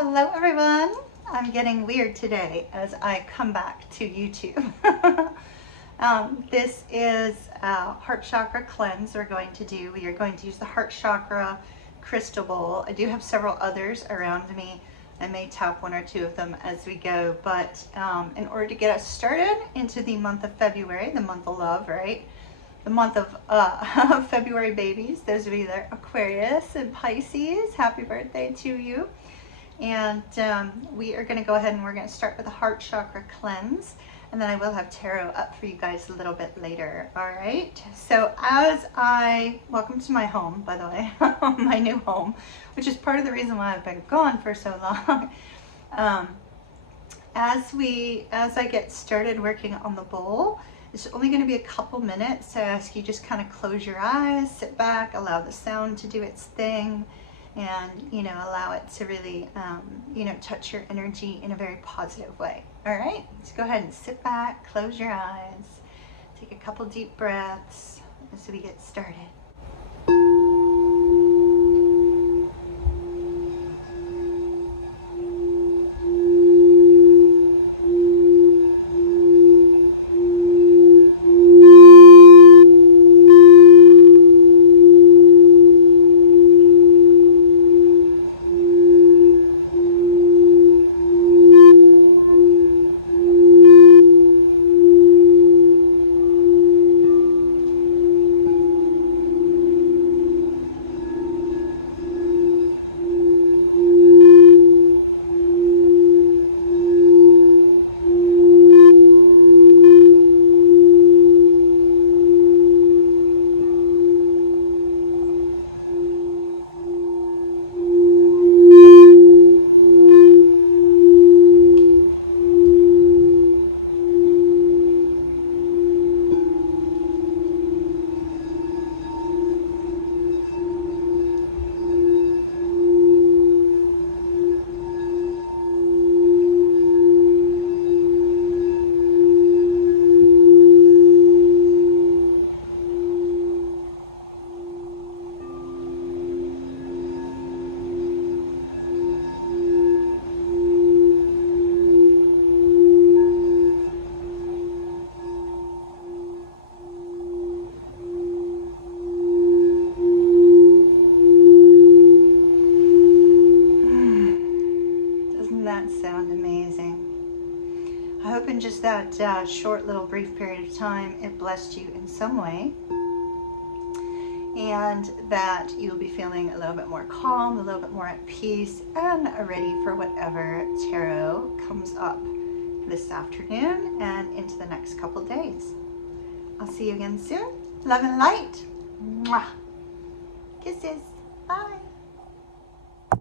Hello everyone. I'm getting weird today as I come back to YouTube. This is a heart chakra cleanse we're going to do. We are going to use the heart chakra crystal bowl. I do have several others around me. I may tap one or two of them as we go, but in order to get us started into the month of February, the month of love, right? The month of February babies, those of you that are Aquarius and Pisces, happy birthday to you. And we are going to go ahead and we're going to start with the heart chakra cleanse, and then I will have tarot up for you guys a little bit later. All right, so welcome to my home, by the way, my new home, which is part of the reason why I've been gone for so long. As I get started working on the bowl, it's only going to be a couple minutes, so I ask you just kind of close your eyes, sit back, allow the sound to do its thing, and allow it to really touch your energy in a very positive way. All right, let's go ahead and sit back, close your eyes, take a couple deep breaths as we get started. That sound amazing. I hope in just that short little brief period of time it blessed you in some way, and that you'll be feeling a little bit more calm, a little bit more at peace, and ready for whatever tarot comes up this afternoon and into the next couple days. I'll see you again soon. Love and light. Mwah. Kisses. Bye.